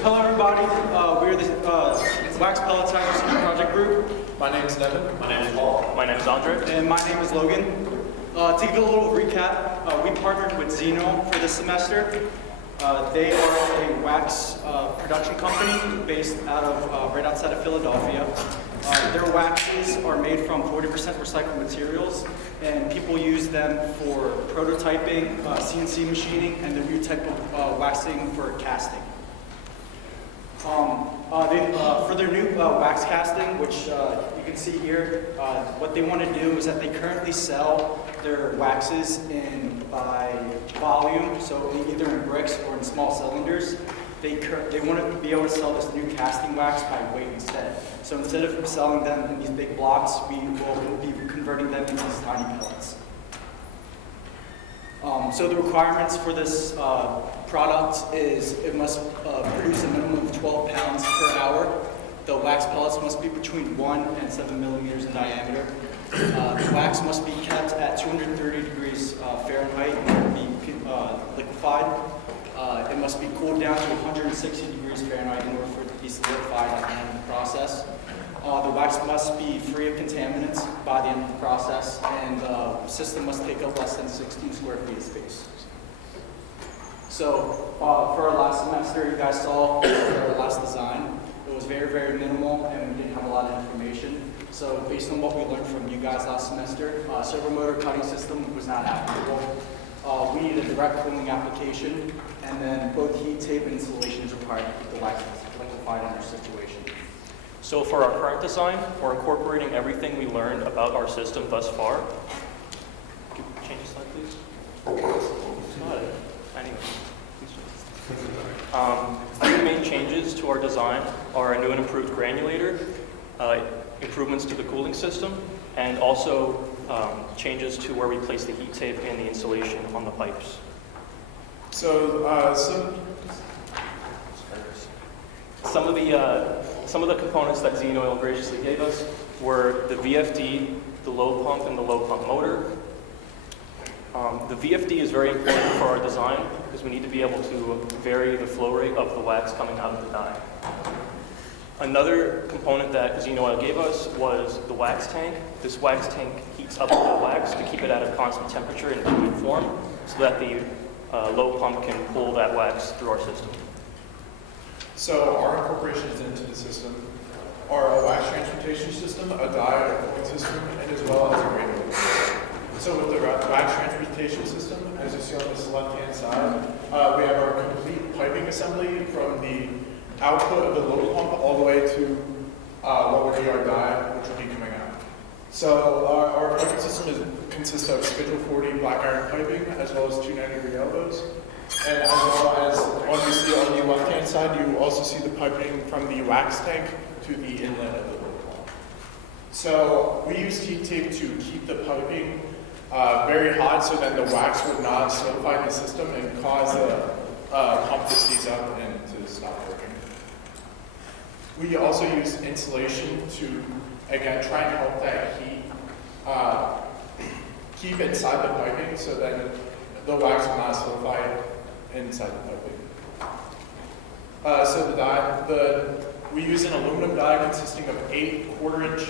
Hello everybody, we're the Wax Pelletizer Senior Project Group. My name is Devin. My name is Paul. My name is Andre. And my name is Logan. To give a little recap, we partnered with Xenoil for this semester. They are a wax production company based out of right outside of Philadelphia. Their waxes are made from 40% recycled materials, and people use them for prototyping, CNC machining, and the new type of waxing for casting. For their new wax casting, which you can see here, what they want to do is that they currently sell their waxes by volume, so either in bricks or in small cylinders. They want to be able to sell this new casting wax by weight instead. So instead of selling them in these big blocks, we will be converting them into these tiny pellets. So the requirements for this product is it must produce a minimum of 12 pounds per hour. The wax pellets must be between 1 and 7 millimeters in diameter. The wax must be kept at 230 degrees Fahrenheit in order to be liquefied. It must be cooled down to 160 degrees Fahrenheit in order for it to be solidified at the end of the process. The wax must be free of contaminants by the end of the process, and the system must take up less than 16 square feet of space. So for our last semester, you guys saw our last design. It was very, very minimal, and we didn't have a lot of information. So based on what we learned from you guys last semester, servo motor cutting system was not applicable. We need a direct cooling application, and then both heat tape and insulation is required to keep the wax liquefied in our situation. So for our current design, we're incorporating everything we learned about our system thus far. Change the slide, please. Got it. Anyway. Three main changes to our design are a new and improved granulator, improvements to the cooling system, and also changes to where we place the heat tape and the insulation on the pipes. So, Some of the components that Xenoil graciously gave us were the VFD, the low pump, and the low pump motor. The VFD is very important for our design because we need to be able to vary the flow rate of the wax coming out of the die. Another component that Xenoil gave us was the wax tank. This wax tank heats up the wax to keep it at a constant temperature in fluid form so that the low pump can pull that wax through our system. So our incorporations into the system are a wax transportation system, a die, a cooling system, and as well as a granulator. So with the wax transportation system, as you see on this left-hand side, we have our complete piping assembly from the output of the low pump all the way to what would be our die, which will be coming out. So our piping system consists of Schedule 40 black iron piping, as well as 2 90-degree elbows. And as well as, obviously, on the left-hand side, you also see the piping from the wax tank to the inlet of the low pump. So we use heat tape to keep the piping very hot so that the wax would not solidify in the system and cause the pump to seize up and to stop working. We also use insulation to, again, try and help that heat keep inside the piping so that the wax will not solidify inside the piping. So the die, we use an aluminum die consisting of 8 quarter-inch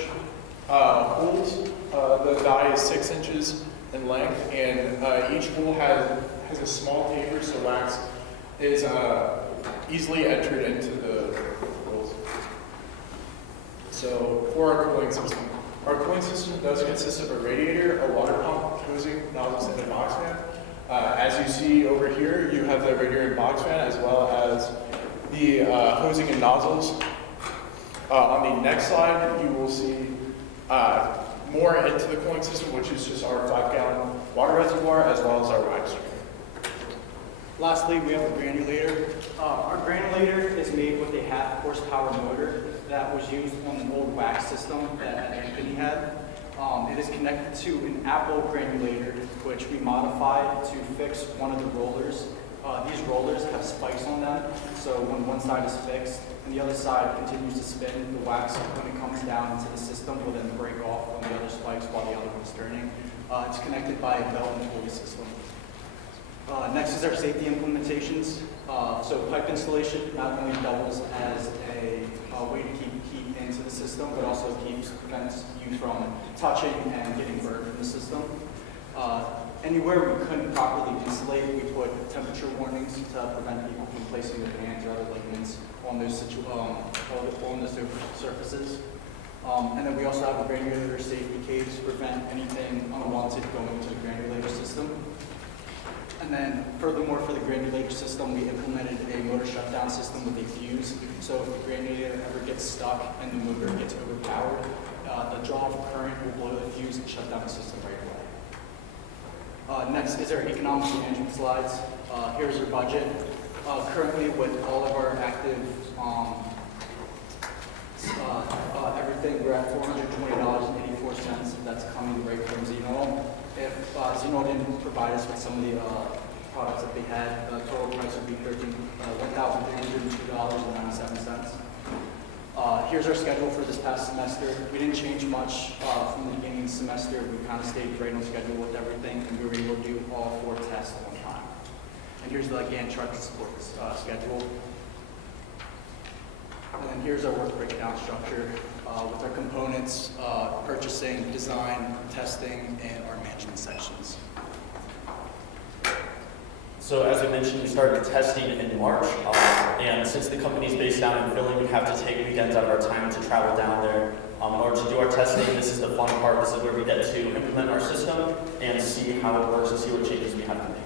holes. The die is 6 inches in length, and each hole has a small taper, so wax is easily entered into the holes. So for our cooling system does consist of a radiator, a water pump, hosing, nozzles, and a box fan. As you see over here, you have the radiator and box fan, as well as the hosing and nozzles. On the next slide, you will see more into the cooling system, which is just our 5-gallon water reservoir, as well as our wax stream. Lastly, we have the granulator. Our granulator is made with a 1/2 horsepower motor that was used on an old wax system that Anthony had. It is connected to an Apple granulator, which we modified to fix one of the rollers. These rollers have spikes on them, so when one side is fixed and the other side continues to spin, the wax, when it comes down into the system, will then break off on the other spikes while the other one's turning. It's connected by a belt and pulley system. Next is our safety implementations. So pipe installation not only doubles as a way to keep heat into the system, but also prevents you from touching and getting burned from the system. Anywhere we couldn't properly insulate, we put temperature warnings to prevent people from placing their hands or other ligaments on those surfaces. And then we also have a granulator safety cage to prevent anything unwanted going into the granulator system. And then furthermore, for the granulator system, we implemented a motor shutdown system with a fuse. So if the granulator ever gets stuck and the motor gets overpowered, the draw of current will blow the fuse and shut down the system right away. Next is our economic management slides. Here's our budget. Currently, with all of our active everything, we're at $420.84. That's coming right from Xenoil. If Xenoil didn't provide us with some of the products that they had, the total price would be $1,302.97. Here's our schedule for this past semester. We didn't change much from the beginning of the semester. We kind of stayed right on schedule with everything, and we were able to do all 4 tests on time. And here's the Gantt chart to support this schedule. And then here's our work breakdown structure with our components, purchasing, design, testing, and our management sections. So as we mentioned, we started testing in March, and since the company's based down in Philly, we have to take weekends out of our time to travel down there. In order to do our testing, this is the fun part. This is where we get to implement our system and see how it works and see what changes we have to make.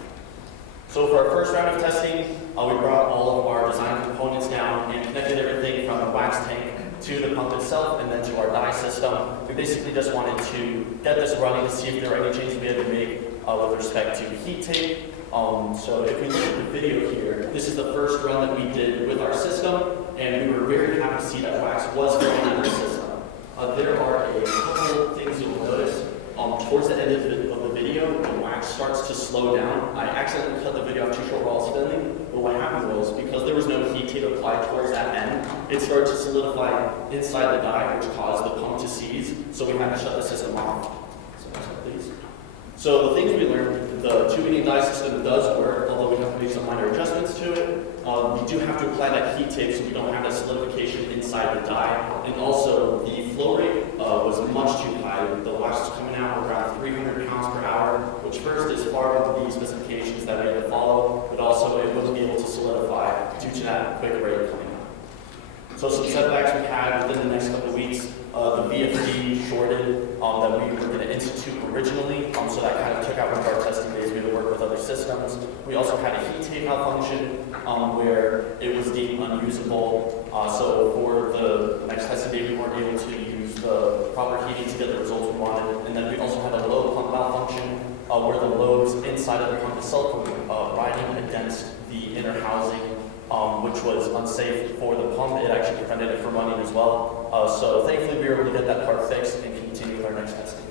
So for our first round of testing, we brought all of our design components down and connected everything from the wax tank to the pump itself and then to our dye system. We basically just wanted to get this running to see if there were any changes we had to make with respect to heat tape. So if we look at the video here, this is the first run that we did with our system, and we were very happy to see that wax was going in the system. There are a couple of things you'll notice. Towards the end of the video, the wax starts to slow down. I accidentally cut the video off too short while I was filming, but what happened was, because there was no heat tape applied towards that end, it started to solidify inside the dye, which caused the pump to seize, so we had to shut the system off. So next one, please. So the things we learned, the tubing and dye system does work, although we have to make some minor adjustments to it. We do have to apply that heat tape so we don't have that solidification inside the dye. And also, the flow rate was much too high. The wax was coming out around 300 pounds per hour, which first is far over the specifications that we had to follow, but also it wouldn't be able to solidify due to that quick rate coming out. So some setbacks we had within the next couple of weeks. The VFD shorted that we were going to institute originally, so that kind of took out one of our testing days. We had to work with other systems. We also had a heat tape malfunction where it was deemed unusable. So for the next testing day, we weren't able to use the proper heating to get the results we wanted. And then we also had a load pump malfunction where the loads inside of the pump itself were riding against the inner housing, which was unsafe for the pump. It actually prevented it from running as well. So thankfully we were able to get that part fixed and continue with our next testing.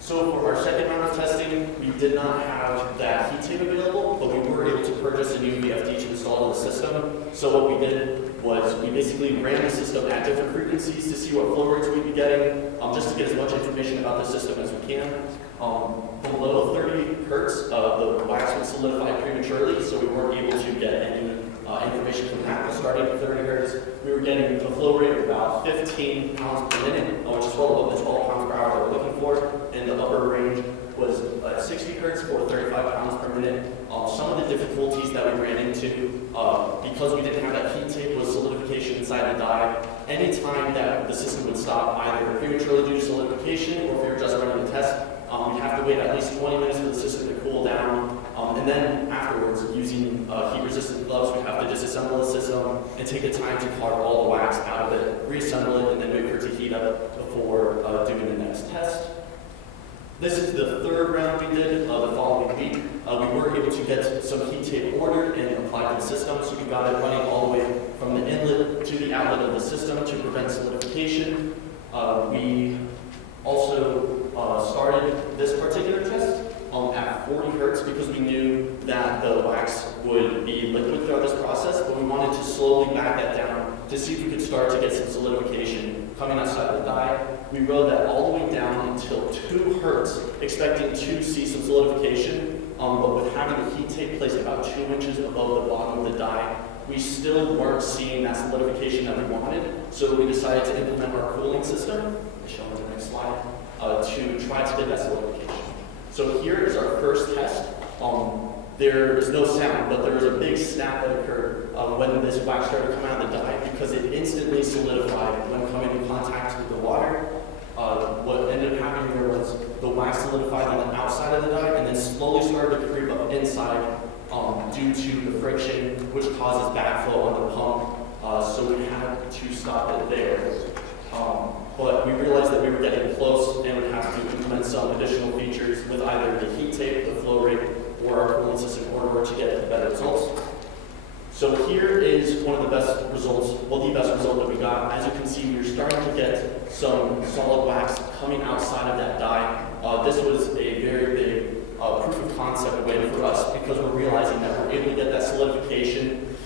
So for our second round of testing, we did not have that heat tape available, but we were able to purchase a new VFD to install in the system. So what we did was we basically ran the system at different frequencies to see what flow rates we'd be getting, just to get as much information about the system as we can. Below 30 hertz, the wax would solidify prematurely, so we weren't able to get any information from that. Starting at 30 hertz, we were getting a flow rate of about 15 pounds per minute, which is well above the 12 pounds per hour that we're looking for. And the upper range was 60 hertz or 35 pounds per minute. Some of the difficulties that we ran into, because we didn't have that heat tape, was solidification inside the dye. Anytime that the system would stop, either prematurely due to solidification or if we were just running a test, we'd have to wait at least 20 minutes for the system to cool down. And then afterwards, using heat-resistant gloves, we'd have to disassemble the system and take the time to carve all the wax out of it, reassemble it, and then wait for it to heat up before doing the next test. This is the third round we did the following week. We were able to get some heat tape ordered and applied to the system, so we got it running all the way from the inlet to the outlet of the system to prevent solidification. We also started this particular test at 40 hertz because we knew that the wax would be liquid throughout this process, but we wanted to slowly back that down to see if we could start to get some solidification coming outside of the dye. We rode that all the way down until 2 hertz, expecting to see some solidification. but with having the heat tape placed about 2 inches above the bottom of the die, we still weren't seeing that solidification that we wanted. So we decided to implement our cooling system, shown in the next slide, to try to get that solidification. So here is our first test. There is no sound, but there was a big snap that occurred when this wax started coming out of the die because it instantly solidified when coming in contact with the water. What ended up happening there was the wax solidified on the outside of the die and then slowly started to creep up inside due to the friction, which causes backflow on the pump. So we had to stop it there. But we realized that we were getting close and would have to implement some additional features with either the heat tape, the flow rate, or our cooling system in order to get better results. So here is one of the best results, well, the best result that we got. As you can see, we are starting to get some solid wax coming outside of that die. This was a very big proof of concept way for us because we're realizing that we're able to get that solidification.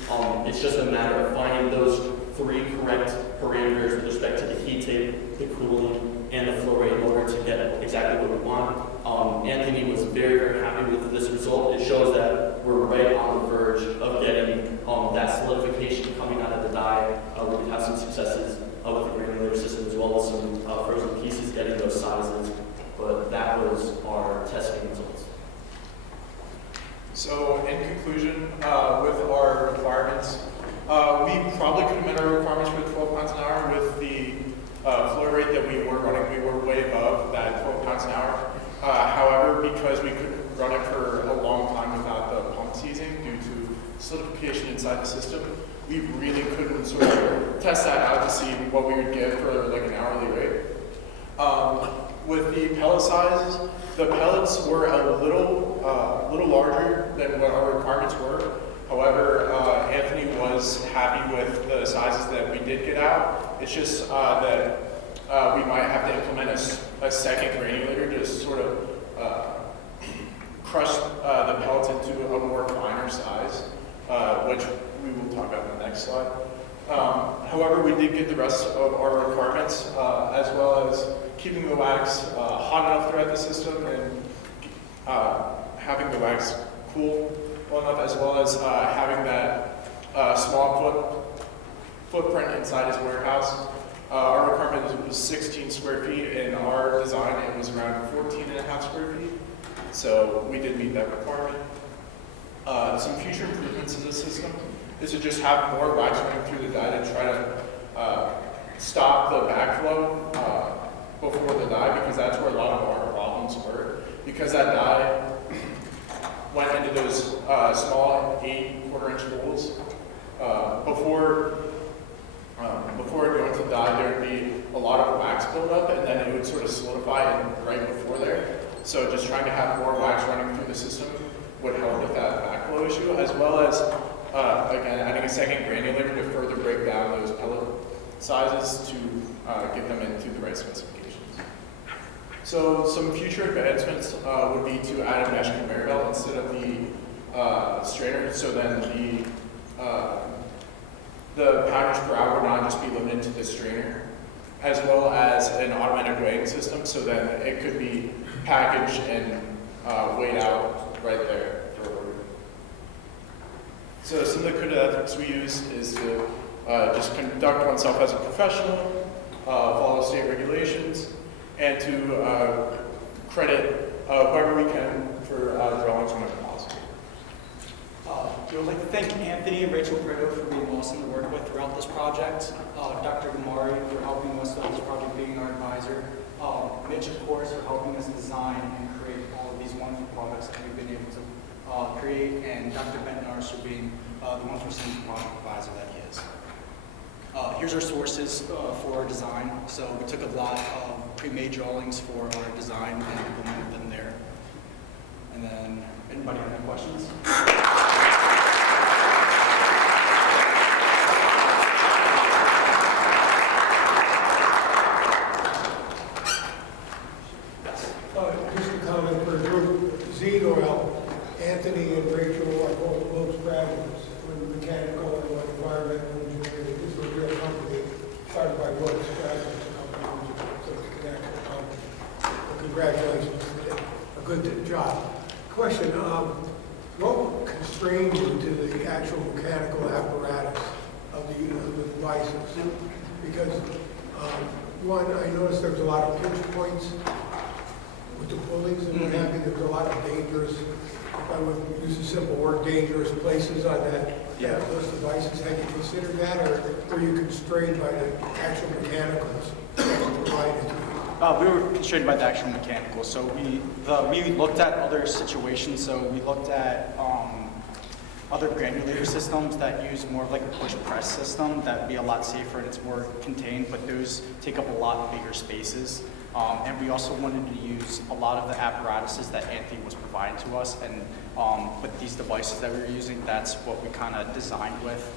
It's just a matter of finding those 3 correct parameters with respect to the heat tape, the cooling, and the flow rate in order to get exactly what we want. Anthony was very, very happy with this result. It shows that we're right on the verge of getting that solidification coming out of the die. We did have some successes with the granulator system as well as some frozen pieces getting those sizes, but that was our testing results. So in conclusion, with our requirements, we probably could have met our requirements for 12 pounds an hour with the flow rate that we were running. We were way above that 12 pounds an hour. However, because we couldn't run it for a long time without the pump seizing due to solidification inside the system, we really couldn't sort of test that out to see what we would get for like an hourly rate. With the pellet sizes, the pellets were a little larger than what our requirements were. However, Anthony was happy with the sizes that we did get out. It's just that we might have to implement a second granulator to sort of crush the pellets into a more finer size, which we will talk about in the next slide. However, we did get the rest of our requirements, as well as keeping the wax hot enough throughout the system and having the wax cool well enough, as well as having that small footprint inside his warehouse. Our requirement was 16 square feet. In our design, it was around 14 and a half square feet. So we did meet that requirement. Some future improvements to the system is to just have more wax running through the die to try to stop the backflow before the die, because that's where a lot of our problems were. Because that die went into those small 8¼ inch holes. Before it going to die, there would be a lot of wax buildup, and then it would sort of solidify right before there. So just trying to have more wax running through the system would help with that backflow issue, as well as, again, adding a second granulator to further break down those pellet sizes to get them into the right specifications. So some future advancements would be to add a mesh conveyor belt instead of the strainer, so then the poundage per hour would not just be limited to the strainer, as well as an automatic weighing system, so then it could be packaged and weighed out right there for order. So some of the code ethics we use is to just conduct oneself as a professional, follow state regulations, and to credit whoever we can for drawings whenever possible. I would like to thank Anthony and Rachel Brito for being awesome to work with throughout this project. Dr. Gamari for helping us with this project, being our advisor. Mitch, of course, for helping us design and create all of these wonderful products that we've been able to create, and Dr. Bentnars for being the wonderful senior product advisor that he is. Here's our sources for our design. So we took a lot of pre-made drawings for our design and implemented them there. And then, anybody have any questions? Just a comment for the group, Xenoil, Anthony and Rachel are both graduates from mechanical and environmental engineering. This is a real company, started by Brooks, graduates company, so it's a national company. Well, congratulations, a good job. Question, what constrained you to the actual mechanical apparatus of the devices? Because, one, I noticed there was a lot of pinch points with the pulleys and what have you. There was a lot of dangerous, if I would use a simple word, dangerous places on that. Yeah. Those devices, have you considered that, or were you constrained by the actual mechanicals that were provided to you? We were constrained by the actual mechanical, so we looked at other situations. So we looked at other granulator systems that use more of like a push press system that'd be a lot safer and it's more contained, but those take up a lot bigger spaces. And we also wanted to use a lot of the apparatuses that Anthony was providing to us, and with these devices that we were using, that's what we kind of designed with.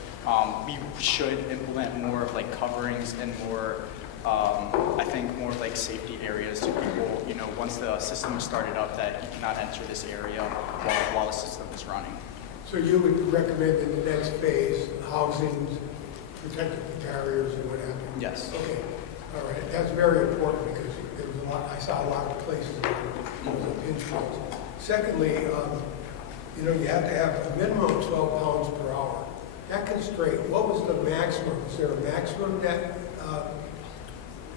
We should implement more of like coverings and more, I think more like safety areas so people, you know, once the system is started up, that you cannot enter this area while the system is running. So you would recommend in the next phase, housings, protective barriers and what have you? Yes. Okay, all right, that's very important because there was a lot, I saw a lot of places where there was a pinch point. Secondly, you know, you have to have a minimum of 12 pounds per hour. That constraint, what was the maximum? Is there a maximum that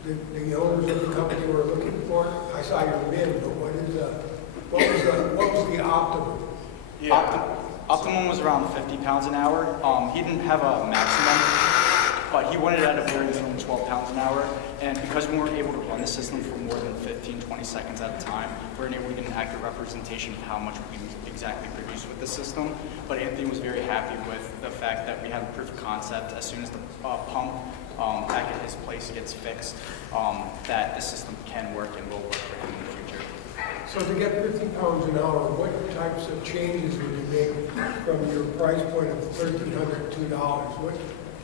the owners of the company were looking for? I saw your min, but what was the optimum? Yeah. Optimum was around 50 pounds an hour. He didn't have a maximum, but he wanted at a very minimum 12 pounds an hour. And because we weren't able to run the system for more than 15, 20 seconds at a time, we weren't able to get an accurate representation of how much we exactly produced with the system. But Anthony was very happy with the fact that we had a proof of concept as soon as the pump back at his place gets fixed, that the system can work and will work for him in the future. So to get 50 pounds an hour, what types of changes would you make from your price point of $1,302?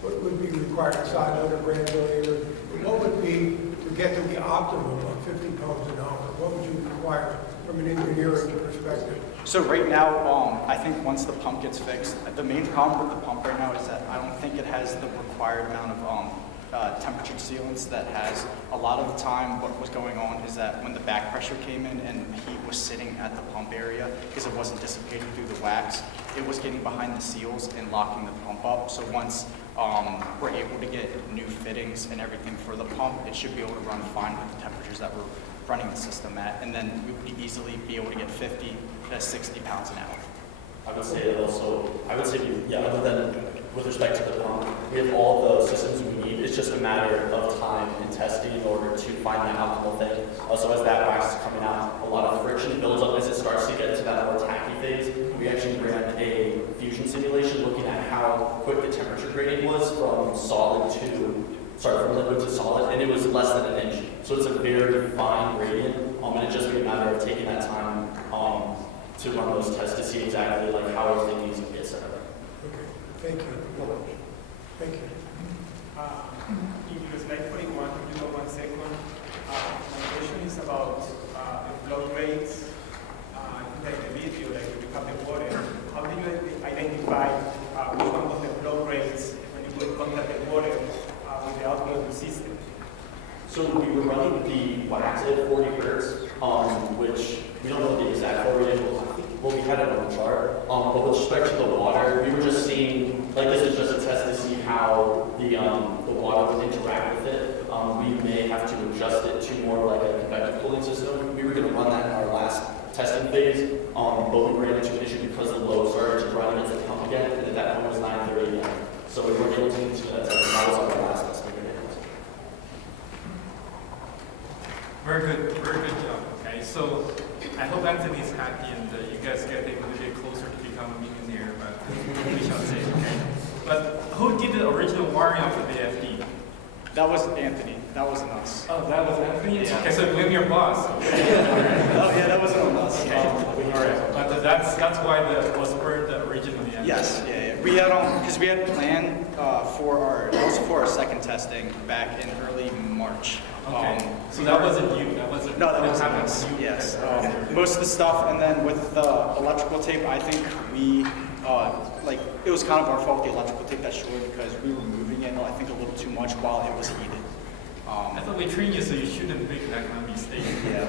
What would be required? I saw another granulator. What would be to get to the optimum of 50 pounds an hour? What would you require from an engineering perspective? So right now, I think once the pump gets fixed, the main problem with the pump right now is that I don't think it has the required amount of temperature sealants that has. A lot of the time what was going on is that when the back pressure came in and the heat was sitting at the pump area, because it wasn't dissipating through the wax, it was getting behind the seals and locking the pump up. So once we're able to get new fittings and everything for the pump, it should be able to run fine with the temperatures that we're running the system at, and then we would easily be able to get 50 to 60 pounds an hour. I would say yeah, other than with respect to the pump, we have all the systems we need. It's just a matter of time and testing in order to find the optimal thing. Also, as that wax is coming out, a lot of friction builds up as it starts to get to that more tacky phase. We actually ran a fusion simulation looking at how quick the temperature grading was from liquid to solid, and it was less than an inch. So it's a very fine gradient, and it just be a matter of taking that time to run those tests to see exactly like how everything needs to get set up. Okay, thank you. Thank you. If you slide 41, if you go 1 second, my question is about the flow rates, like the video, like when you have the water. How do you identify which one was the flow rates when you put contact the water with the output of the system? So we were running the wax at 40 hertz, which we don't know the exact flow rate. Well, we had it on the chart. But with respect to the water, we were just seeing, like this is just a test to see how the water would interact with it. We may have to adjust it to more like a convective cooling system. We were going to run that in our last testing phase, but we ran into an issue because the load started to run against the pump again, and at that point it was 9:30 a.m. So we weren't able to continue that test. That was on our last test. Very good job. Okay, so I hope Anthony is happy and you guys get a little bit closer to become a millionaire, but we shall see. Okay, but who did the original wiring of the VFD? That was Anthony. That wasn't us. Oh, that was Anthony. Yeah. Okay, so blame your boss. Okay. Oh yeah, that wasn't on us. Okay. All right, but that's why the was burned originally. Yes, yeah. We had because we had planned for our second testing back in early March. Okay. So that wasn't you. That wasn't. No, that wasn't us. Yes. Most of the stuff, and then with the electrical tape, I think we it was kind of our fault. The electrical tape that shorted because we were moving it, I think, a little too much while it was heated. I thought we trained you so you shouldn't make that kind of mistake. Yeah.